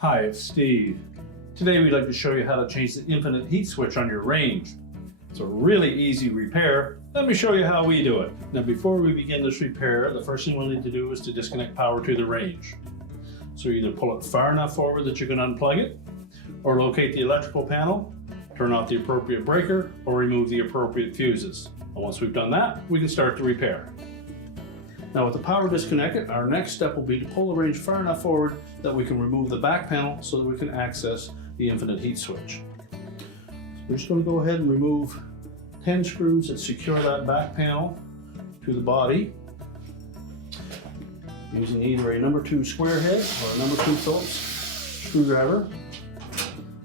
Hi, it's Steve. Today we'd like to show you how to change the infinite heat switch on your range. It's a really easy repair. Let me show you how we do it. Now before we begin this repair, the first thing we'll need to do is to disconnect power to the range. So either pull it far enough forward that you can unplug it, or locate the electrical panel, turn off the appropriate breaker, or remove the appropriate fuses. And once we've done that, we can start the repair. Now with the power disconnected, our next step will be to pull the range far enough forward that we can remove the back panel so that we can access the infinite heat switch. So we're just going to go ahead and remove 10 screws that secure that back panel to the body using either a number 2 square head or a number 2 Phillips screwdriver.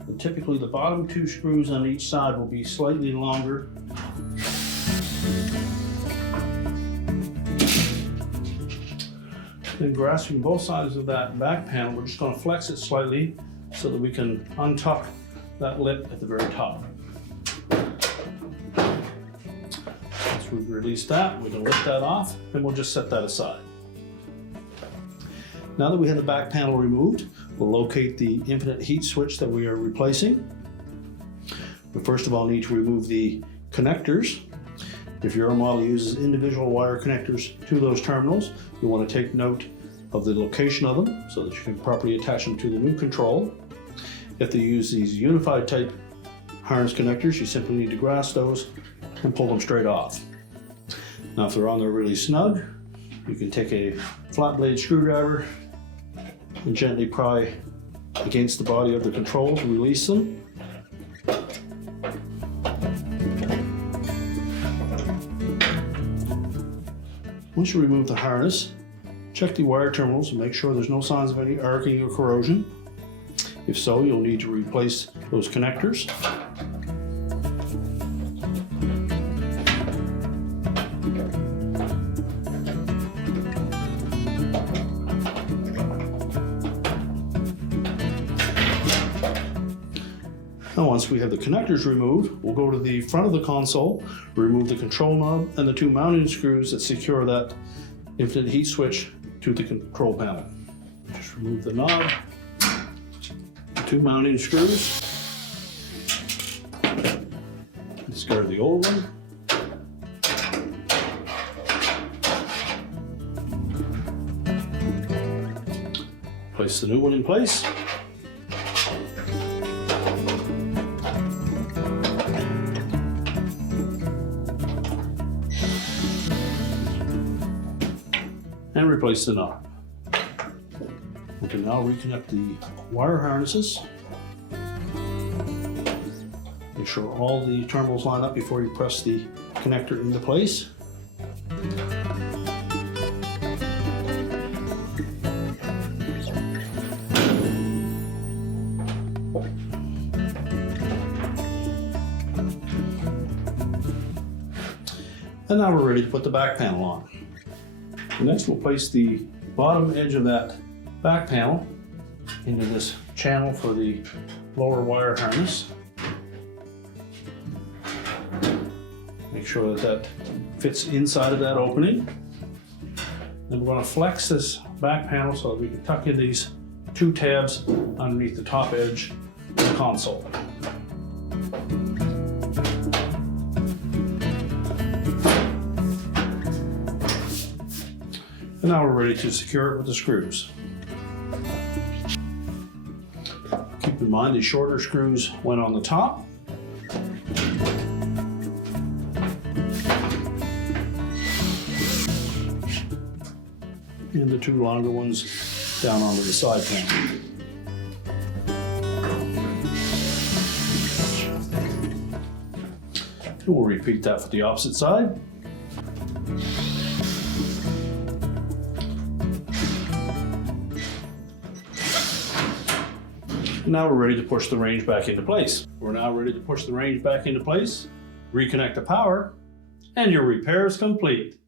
And typically the bottom 2 screws on each side will be slightly longer. Then grasping both sides of that back panel, we're just going to flex it slightly so that we can untuck that lip at the very top. Once we've released that, we can lift that off and we'll just set that aside. Now that we have the back panel removed, we'll locate the infinite heat switch that we are replacing. We first of all need to remove the connectors. If your model uses individual wire connectors to those terminals, you want to take note of the location of them so that you can properly attach them to the new control. If they use these unified type harness connectors, you simply need to grasp those and pull them straight off. Now if they're on there really snug, you can take a flat blade screwdriver and gently pry against the body of the control to release them. Once you remove the harness, check the wire terminals and make sure there's no signs of any arcing or corrosion. If so, you'll need to replace those connectors. Now once we have the connectors removed, we'll go to the front of the console, remove the control knob and the 2 mounting screws that secure that infinite heat switch to the control panel. Just remove the knob, the 2 mounting screws, discard the old one, place the new one in place. And replace the knob. We can now reconnect the wire harnesses. Make sure all the terminals line up before you press the connector into place. And now we're ready to put the back panel on. Next we'll place the bottom edge of that back panel into this channel for the lower wire harness. Make sure that that fits inside of that opening. Then we're going to flex this back panel so that we can tuck in these 2 tabs underneath the top edge of the console. And now we're ready to secure it with the screws. Keep in mind the shorter screws went on the top. And the 2 longer ones down onto the side panel. And we'll repeat that for the opposite side. Now we're ready to push the range back into place. We're now ready to push the range back into place, reconnect the power, and your repair is complete.